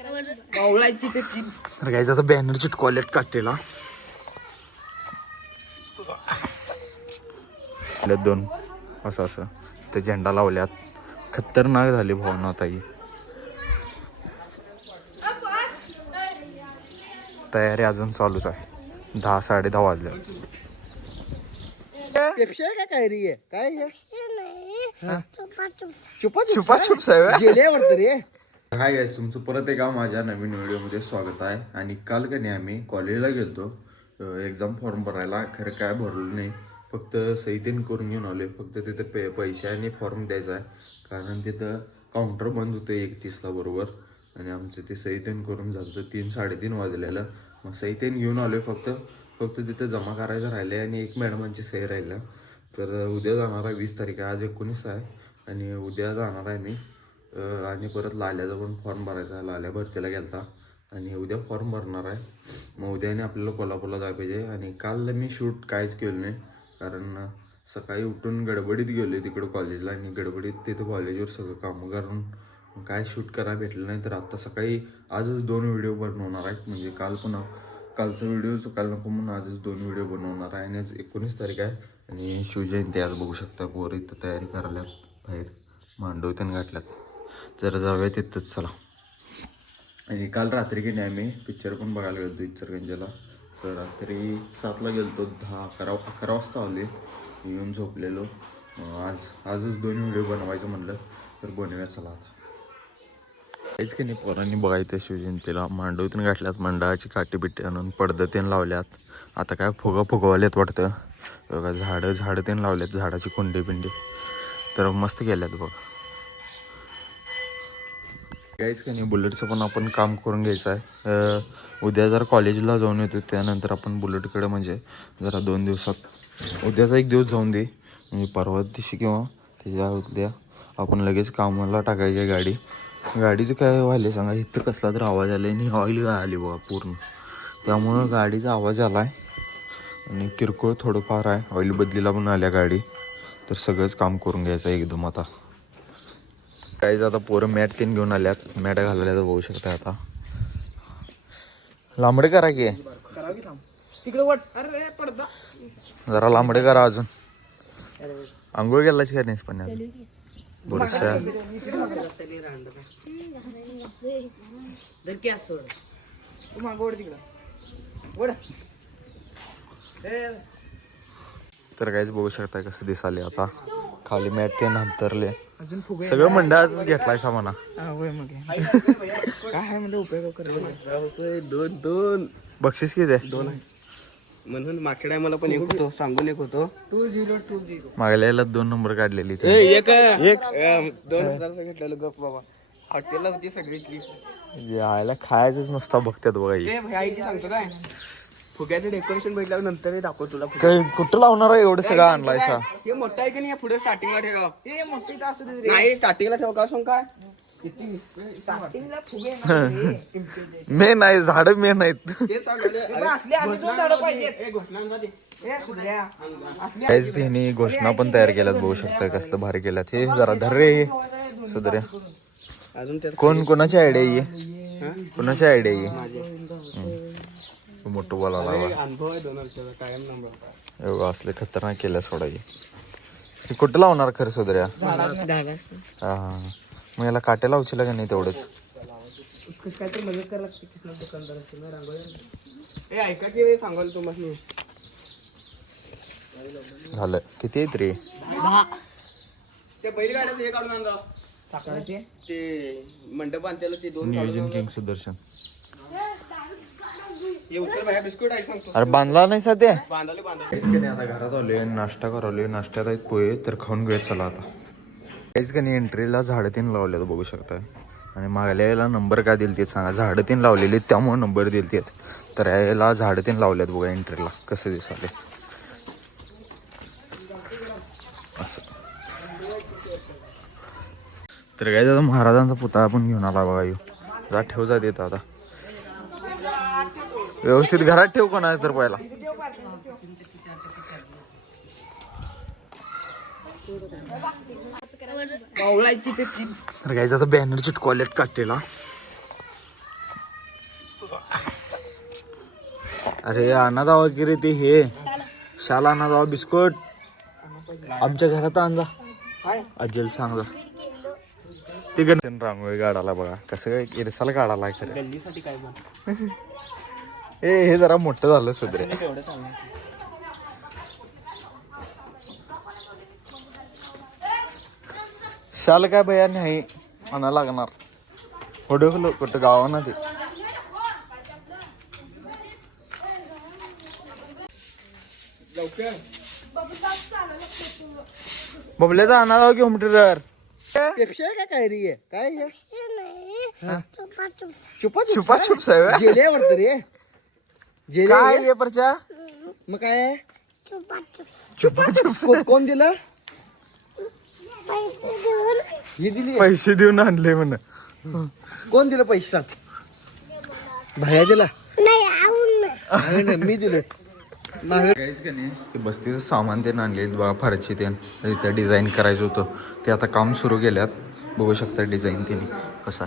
तर गाईज आता बॅनर चिटकवलेत काटेला दोन असं असं ते झेंडा लावल्यात. खतरनाक झाली भावना ताई. तयारी अजून चालूच आहे. 10-10:30 वाजले. काय रे काय चुपा चुप रे. हाय गाईस, तुमचं परत एकदा माझ्या नवीन व्हिडिओमध्ये स्वागत आहे. आणि काल का नाही आम्ही कॉलेजला गेलतो एक्झाम फॉर्म भरायला. खरं काय भरलं नाही, फक्त सही तीन करून घेऊन आले. फक्त तिथं पैसे आणि फॉर्म द्यायचा आहे, कारण तिथं काउंटर बंद होतं 31ला बरोबर. आणि आमचं ते सही तीन करून झालं तर 3-3:30 वाजलेलं. मग सही तीन घेऊन आलो. फक्त तिथं जमा करायचं राहिले आणि एक मॅडमांची सही राहिलं. तर उद्या जाणार आहे. 20 तारीख आहे, आज 19 आहे. आणि उद्या जाणार आहे मी. आणि परत लाल्याचा पण फॉर्म भरायचा आहे. लाल्या भरतीला गेलता आणि उद्या फॉर्म भरणार आहे. मग उद्याने आपल्याला कोल्हापूरला जायला पाहिजे. आणि काल मी शूट काहीच केलं नाही, कारण सकाळी उठून गडबडीत गेलो तिकडं कॉलेजला. आणि गडबडीत तिथं कॉलेजवर सगळं कामं करून काय शूट करायला भेटलं नाही. तर आता सकाळी आजच 2 व्हिडिओ बनवणार आहेत. म्हणजे कालचा व्हिडिओ चुकायला नको म्हणून आजच 2 व्हिडिओ बनवणार आहे. आणि आज 19 तारीख आहे आणि शिवजयंती आज बघू शकता. पोरं इथं तयारी करायला बाहेर मांडव त्यानं घातल्यात. जरा जाऊया तिथंच चला. आणि काल रात्री की नाही आम्ही पिक्चर पण बघायला गेलो इचलकरंजीला. तर रात्री 7ला गेलो. 10-11 वाजता आले. येऊन झोपलेलो. आजच 2 व्हिडिओ बनवायचं म्हणलं तर बनवूया चला आता. काहीच की नाही, पोरांनी बघायचं शिवजयंतीला मांडवीतून घातल्यात. मंडळाची काठी बिट्टी आणून पडदं तेन लावल्यात. आता काय फुगवाल्यात वाटतं. बघा झाडं तेन लावल्यात, झाडाची कुंडी बिंडी तर मस्त केल्यात बघ. काहीच का नाही, बुलेटचं पण आपण काम करून घ्यायचं आहे. उद्या जर कॉलेजला जाऊन येतो त्यानंतर आपण बुलेटकडे म्हणजे जरा 2 दिवसात उद्याचा 1 दिवस जाऊन दे. म्हणजे परवा दिवशी किंवा त्याच्या उद्या आपण लगेच कामाला टाकायची गाडी. गाडीचं काय व्हायला सांगा, इथं कसला तर आवाज आला आणि ऑइल आली बघा पूर्ण. त्यामुळं गाडीचा आवाज आला आहे आणि किरकोळ थोडंफार आहे. ऑइल बदलीला पण आल्या गाडी. तर सगळंच काम करून घ्यायचं एकदम आता. काहीच आता पोरं मॅट तीन घेऊन आल्यात. मॅट घालायला तर बघू शकता. आता लांबडे करा की जरा लांबडे करा. अजून आंघोळ गेलाच का नाहीस पाण्यात बुरशा. तर काहीच बघू शकता कसं दिसाले. आता खाली मॅट ते नंतरले सगळं मंडळाच घेतलाय सामाना. काय म्हणजे उपयोग करायला 2 बक्षीस किती आहे? 2 आहे म्हणून मागच्या टायमाला पण एक होतो, सांगून एक होतो 2020 मागल्याला 2 नंबर काढलेली. एक 2000 घेतलेलं गप बाबा. हॉटेलला होती सगळी. यायला खायचंच नसता बघतात बघा. सांगतो काय, फुग्याचं डेकोरेशन बघितल्यावर नंतर दाखव तुला. काही कुठं लावणार आहे एवढं सगळं आणलायसा? हे मोठं आहे की नाही, पुढे स्टार्टिंगला ठेवा. हे मोठं असतं नाही, स्टार्टिंगला ठेव का सांग काय स्टार्टिंगला फुगे मे नाही, झाडं मे नाहीत. काहीच हिने घोषणा पण तयार केल्यात बघू शकता. कसलं भारी केल्यात. हे जरा धर्रे सुधऱ्या. अजून कोणाची आयडिया आहे? कोणाची आयडिया आहे? मोठं बोलायला अनुभव आहे 2 वर्षाचा कायम नंबर. एवढं असले खतरनाक केलं सोडायची. हे कुठं लावणार खरं सुधऱ्या? हा मग याला काट्या लावशील का नाही तेवढंच? काहीतरी मदत करायला लागते दुकानदाराची रांगोळी. ऐका की सांगाल तुम्हाला झालं. किती आहेत रे? 10. ते बैलगाड्याचं हे काढून आणलं चाकळाचे, ते मंडप बांधलेलं ते 2 नियोजन किंग सुदर्शन. बिस्कुट आहे सांगतो. अरे बांधला नाही सध्या. बांधले आता घरात आलोय, नाश्ता करवलोय. नाश्त्यात आहेत पोहे, तर खाऊन घेऊया चला आता. काहीच का नाही, एंट्रीला झाडं तीन लावल्यात बघू शकताय. आणि मागल्या याला नंबर काय दिल ते सांगा. झाडं तीन लावलेली त्यामुळे नंबर दिल ते. तर याला झाडं तीन लावल्यात बघा एंट्रीला. कसं दिसाले असं. तर काय आता महाराजांचा पुतळा पण घेऊन आला बघा. जा ठेव जा देत आता व्यवस्थित घरात ठेव. कोणाच तर पहिला तर काहीच आता बॅनर चिटकवल्यात काटेला. अरे आणा जावा की रे ते हे शाल आणा जावा बिस्कुट आमच्या घरात आणजा अज्जल सांग जा ते गण रांगोळी काढायला बघा कसं काय इरसाला काढायला खरं गल्लीसाठी काय पण हे जरा मोठं झालं सुधरे तेवढं चालणार शाल काय भया नाही आणा लागणार होडकलो कुठं गावाना ते लवकर बबल्याचा आणा जावा की होमटेटर पेप्सी आहे का काय रे काय हे चुपा छुपा छुप साहेब जेले आवडतं रे जेले काय ये परच्या मग काय आहे? छुपा छुप कोण दिलं ही दिली पैसे देऊन आणले म्हण कोण दिलं पैसे सांग भैया दिला नाही नाही मी दिलं ते बस्तीचं सामान ते आणले बघा फारची ते इथे डिझाईन करायचं होतं ते आता काम सुरू केल्यात बघू शकता डिझाईन त्यांनी कसा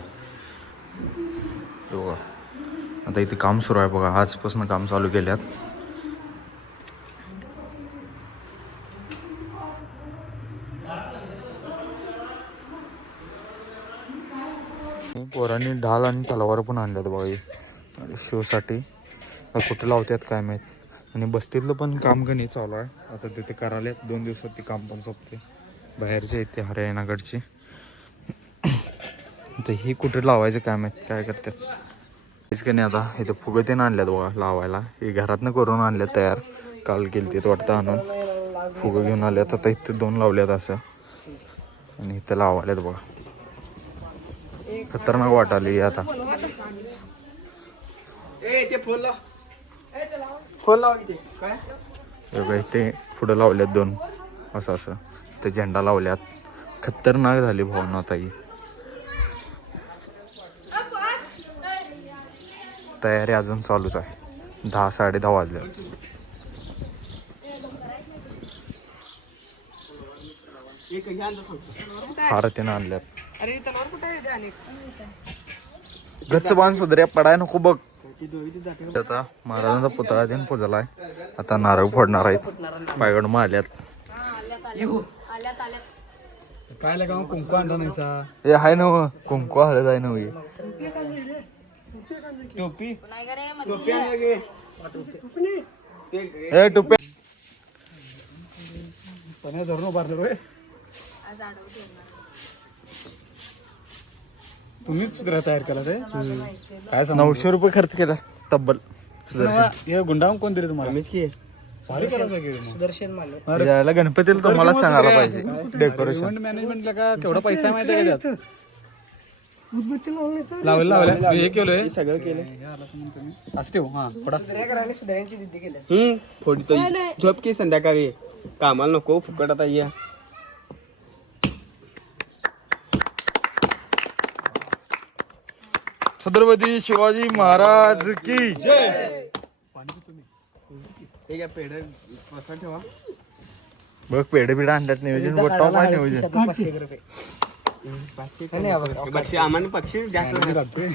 बघा आता इथे काम सुरू आहे बघा आजपासून काम चालू केल्यात पोरांनी ढाल आणि तलवार पण आणल्यात बघा शोसाठी कुठे लावतात काय माहीत आणि बस्तीतलं पण काम का नाही चालू आहे आता तिथे करायला 2 दिवसात ते काम पण संपते बाहेरचे इथे हरियाणाकडचे तर ही कुठे लावायचं काय माहीत काय करतात हेच का नाही आता इथं फुगं ते आणल्यात बघा लावायला हे घरातनं करून आणल्यात तयार काल केली ते वाटतं आणून फुगं घेऊन आल्यात आता इथं 2 लावल्यात असं आणि इथं लावायल्यात बघा खतरनाक वाटाली आता ते फोन लाव फोन लाव इथे काय बघा इथे पुढं लावल्यात 2 असं असं ते झेंडा लावल्यात खतरनाक झाली भावना आता ही तयारी अजून चालूच आहे 10-10:30 वाजले एक घ्या सांग हारतीनं आणल्यात अरे तलवार कुठे आहे गच्च बांध सुधऱ्या पडाय नको बघ ती दोघी जाते आता महाराजांचा पुतळा देऊन पुजलाय आता नारळ फोडणार आहेत पायगड मारल्यात काय लगा कुंकू आणला नाही सा हे आहे ना कुंकू हळद आहे ना टोपी टोपी आणला गे हे टुपे पण्या धरून उभारलं रे तुम्हीच तयार केला ते काय 900 रुपये खर्च केला तब्बल हे गुंडाळून कोण दिले तुम्हाला मीच की सुदर्शन मानव यायला गणपतीला तुम्हाला सांगायला पाहिजे डेकोरेशन मॅनेजमेंटला का केवढा पैसा आहे माहिती आहे का त्यात लावलं हे केलंय सगळं केलं असं ठेव हा फोडतो झोप की संध्याकाळी कामाला नको फुकट आता या छत्रपती शिवाजी महाराज की जय पेढ कसा ठेवा बघ पेढे बिडे आणतात नियोजन टॉप आहे नियोजन 500 रुपये 500 आम्हाला पक्षी जास्त लागतोय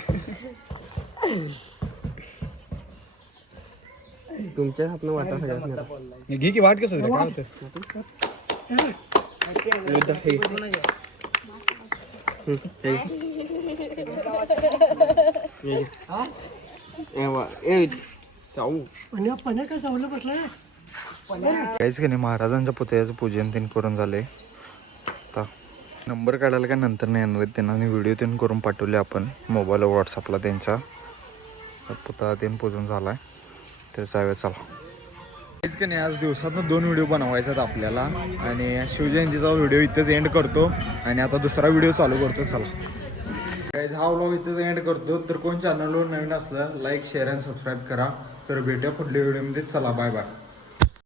तुमच्या हातनं वाटा सगळ्या घे की वाट कसं काय काहीच का नाही महाराजांच्या पुतळ्याचं पूजन त्यांनी करून झालंय आता नंबर काढायला काय नंतर नाही येणार त्यांना व्हिडिओ त्यांनी करून पाठवले आपण मोबाईल व्हॉट्सअपला त्यांच्या पुतळा त्यांनी पूजन झालाय तर जाऊया चला काहीच का नाही आज दिवसातनं 2 व्हिडिओ बनवायचे आहेत आपल्याला आणि शिवजयंतीचा व्हिडिओ इथेच एंड करतो आणि आता दुसरा व्हिडिओ चालू करतो चला हा व्लॉग इथेच एंड करतो तर कोण चॅनलवर नवीन असलं लाईक शेअर आणि सबस्क्राईब करा तर भेटूया पुढल्या व्हिडिओमध्ये चला बाय बाय